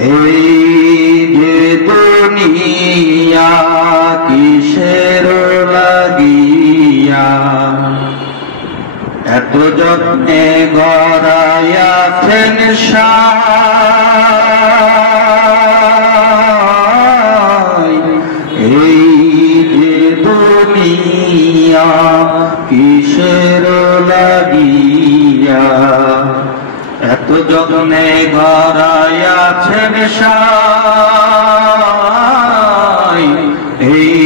এই যে দুনিয়া কিসের লাগিয়া এত যত্নে গড়াইয়াছেন সাই। এই যে দুনিয়া কিসের লাগিয়া এত যত্নে গড়াইয়াছেন সাই। এই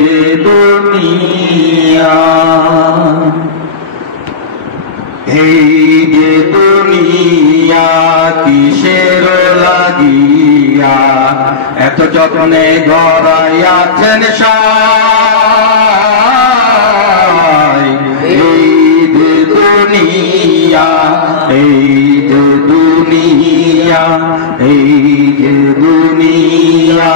যে দুনিয়া এই যে দুনিয়া কিসের লাগিয়া এত যত্নে গড়াইয়াছেন সাই। এই যে দুনিয়া এই যে দুনিয়া এই যে দুনিয়া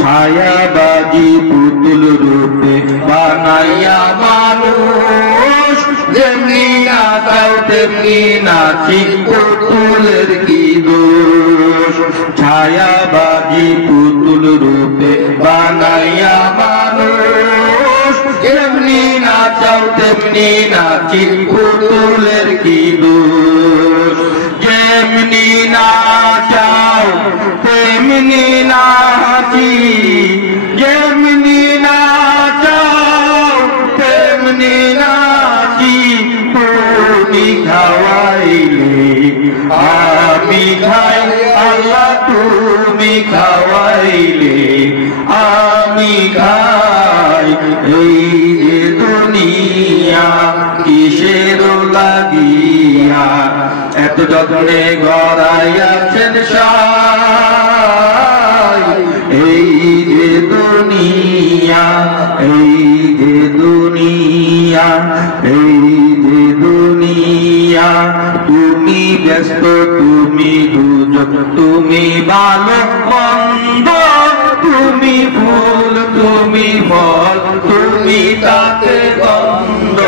ছায়াবাজি পুতুল রূপে বানাইয়া মানুষ যেমনি নাচাও তেমনি নাচি পুতুলের কি দোষ। ছায়াবাজি পুতুল রূপে বানাইয়া মানুষ যেমনি নাচাও তেমনি নাচি পুতুলের কি দোষ। যেমনি নাচাও তেমনি নাচি যেমনি নাচাও তেমনি নাচি তুমি খাওয়াইলে আমি খাই আল্লাহ তুমি খাওয়াইলে আমি খাই। এই যে দুনিয়া কিসের লাগিয়া এত যত্নে গড়াইয়াছেন সাই। এই যে দুনিয়া এই যে দুনিয়া এই যে দুনিয়া তুমি ব্যস্ত তুমি দুজন তুমি ভালো মন্দ তুমি ফুল তুমি ফল তুমি তাতে গন্ধ।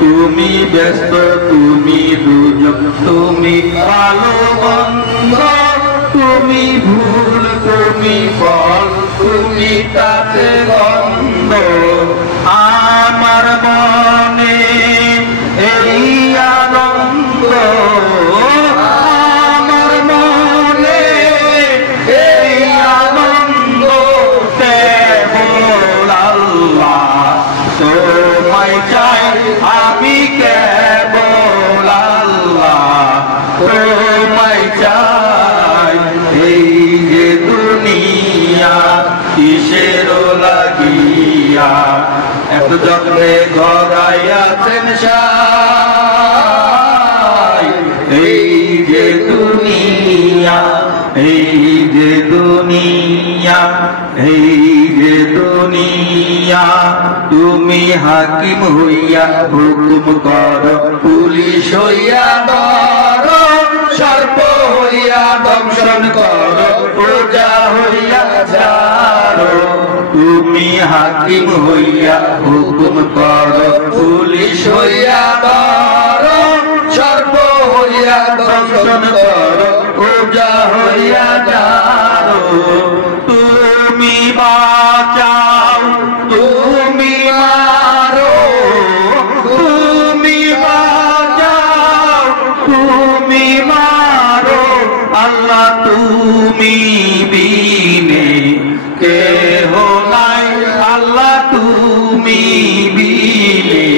তুমি ব্যস্ত তুমি দুজন তুমি ভালো মন্দ তুমি ফুল তুমি ফল তুমি তাতে গন্ধ। আমার মনে এই আনন্দ আমার মনে এই আনন্দ কেবল আল্লাহ তোমায় চাই আমি কেবল আল্লাহ তোমায় চাই। এই যে দুনিয়া কিসের লাগিয়া এত যত্নে গড়াইয়াছেন সাই। এই যে দুনিয়া এই যে দুনিয়া এই যে দুনিয়া তুমি হাকিম হইয়া হুকুম কর পুলিশ হইয়া ধর সর্প হইয়া দংশন কর প্রজা হইয়া ছাড়ো। তুমি হাকিম হইয়া হুকুম কর পুলিশ হইয়া ধর সর্প হইয়া দংশন কর প্রজা হইয়া ছাড়ো। তুমি বাঁচাও তুমি মারো তুমি বাঁচাও তুমি মারো আল্লাহ তুমি বিনে কেহ নাই আল্লাহ তুমি বিনে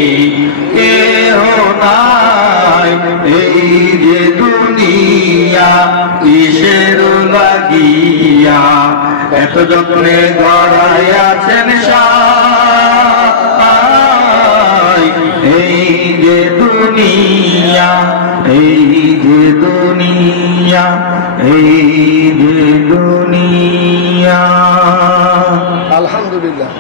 কেহ নাই। এই যে দুনিয়া কিসের লাগিয়া এত যত্নে গড়াইয়াছেন সাই। এই যে দুনিয়া এই যে দুনিয়া এই যে দুনিয়া। আলহামদুলিল্লাহ।